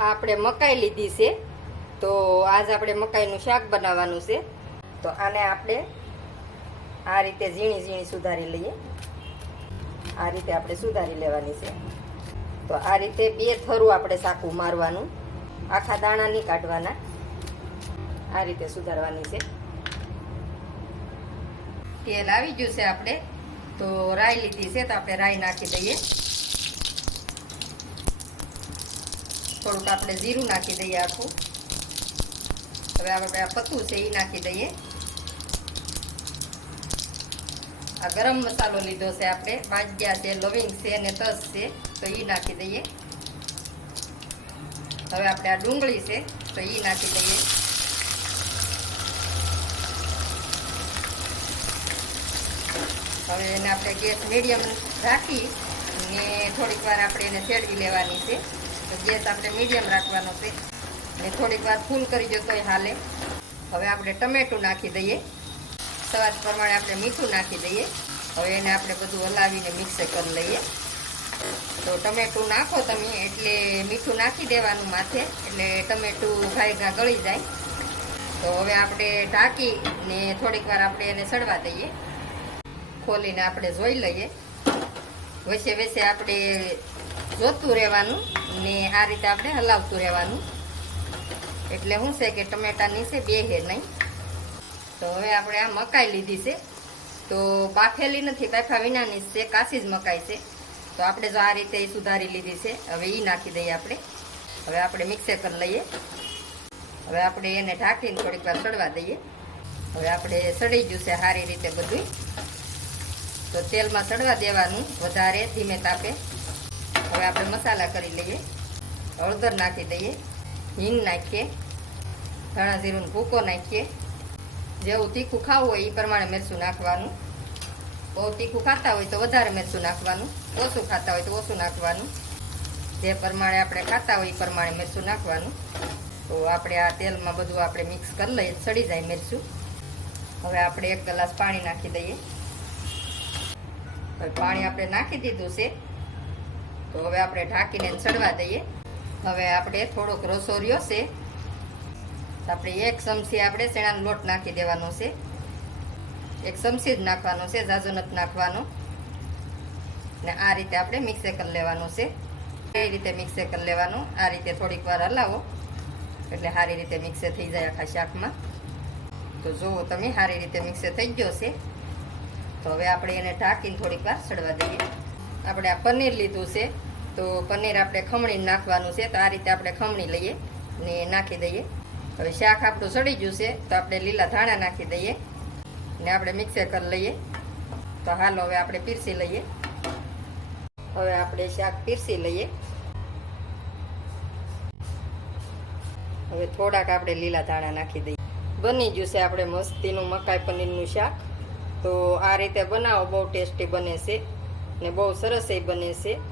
આપણે મકાઈ લીધી છે. તો આજ આપણે મકાઈનું શાક બનાવવાનું છે. તો આને આપણે આ રીતે ઝીણી ઝીણી સુધારી લઈએ. આ રીતે આપણે સુધારી લેવાની છે. તો આ રીતે બે થરું આપણે સાકું મારવાનું. આખા દાણા નહીં કાઢવાના. આ રીતે સુધારવાની છે. તેલ આવી ગયું છે આપણે. તો રાઈ લીધી છે તો આપણે રાઈ નાખી દઈએ. થોડુંક આપણે જીરું નાખી દઈએ આખું. હવે આપણે આ પત્તું છે એ નાખી દઈએ. આ ગરમ મસાલો લીધો છે આપણે. બાજ્યા છે લવિંગ છે અને તસ છે, તો એ નાખી દઈએ. હવે આપણે આ ડુંગળી છે, તો એ નાખી દઈએ. હવે એને આપણે ગેસ મીડિયમ રાખી ને થોડીક વાર આપણે એને શેડવી લેવાની છે. ગેસ આપણે મીડિયમ રાખવાનો છે. ને થોડીક વાર ફૂલ કરી દો તોય હાલે. હવે આપણે ટમેટું નાખી દઈએ. સ્વાદ પ્રમાણે આપણે મીઠું નાખી દઈએ. હવે એને આપણે બધું હલાવીને મિક્સ કરી લઈએ. તો ટમેટું નાખો તમે, એટલે મીઠું નાખી દેવાનું માથે, એટલે ટમેટું ઘાય ઘા ગળી જાય. તો હવે આપણે ઢાંકી ને થોડીક વાર આપણે એને સડવા દઈએ. ખોલીને આપણે જોઈ લઈએ. વચ્ચે વચ્ચે આપણે જોતું રહેવાનું ને આ રીતે આપણે હલાવતું રહેવાનું. એટલે શું છે કે ટમેટાની છે બે હે નહીં. તો હવે આપણે આ મકાઈ લીધી છે. તો બાફેલી નથી, બાફા વિનાની છે, કાચી જ મકાઈ છે. તો આપણે જો આ રીતે સુધારી લીધી છે, હવે એ નાખી દઈએ આપણે. હવે આપણે મિક્સર કરી લઈએ. હવે આપણે એને ઢાંકીને થોડીક વાર સડવા દઈએ. હવે આપણે સડી ગયું છે સારી રીતે બધું તો તેલમાં સડવા દેવાનું, વધારે ધીમે તાપે. હવે આપણે મસાલા કરી લઈએ. હળદર નાખી દઈએ. હિંગ નાખીએ. ધાણા જીરું ભૂકો નાખીએ. જેવું તીખું ખાવું હોય એ પ્રમાણે મરચું નાખવાનું. બહુ તીખું ખાતા હોય તો વધારે મરચું નાખવાનું. ઓછું ખાતા હોય તો ઓછું નાખવાનું. જે પ્રમાણે આપણે ખાતા હોય એ પ્રમાણે મરચું નાખવાનું. તો આપણે આ તેલમાં બધું આપણે મિક્સ કરી લઈએ સડી જાય મરચું. હવે આપણે એક ગ્લાસ પાણી નાખી દઈએ. પાણી આપણે નાખી દીધું છે. તો હવે આપણે ઢાંકીને ચડવા દઈએ. હવે આપણે થોડોક રસો રહ્યો છે. આપણે એક ચમચી આપણે ચણાનો લોટ નાખી દેવાનો છે. એક ચમચી જ નાખવાનો છે ઝાઝો નથી નાખવાનો. ને આ રીતે આપણે મિક્સે કરી લેવાનું છે. એ રીતે મિક્સે કરી લેવાનું? આ રીતે થોડીક વાર હલાવો. એટલે સારી રીતે મિક્સે થઈ જાય આખા શાકમાં. તો જુઓ તમે, સારી રીતે મિક્સે થઈ ગયો છે. તો હવે આપણે એને ઢાંકીને થોડીક વાર સડવા દઈએ. આપણે આ પનીર લીધું છે. તો પનીર આપણે ખમણીને નાખવાનું છે. તો આ રીતે આપણે ખમણી લઈએ ને નાખી દઈએ. હવે શાક આપણું સડી ગયું છે. તો આપણે લીલા ધાણા નાખી દઈએ ને આપણે મિક્સર કરી લઈએ. તો હાલો હવે આપણે પીરસી લઈએ. હવે આપણે શાક પીરસી લઈએ. હવે થોડાક આપણે લીલા ધાણા નાખી દઈએ. બની ગયું છે આપણે મસ્તીનું મકાઈ પનીરનું શાક. તો આ રીતે બનાવો બહુ ટેસ્ટી બને છે. ને બહુ સરસ એ બને છે.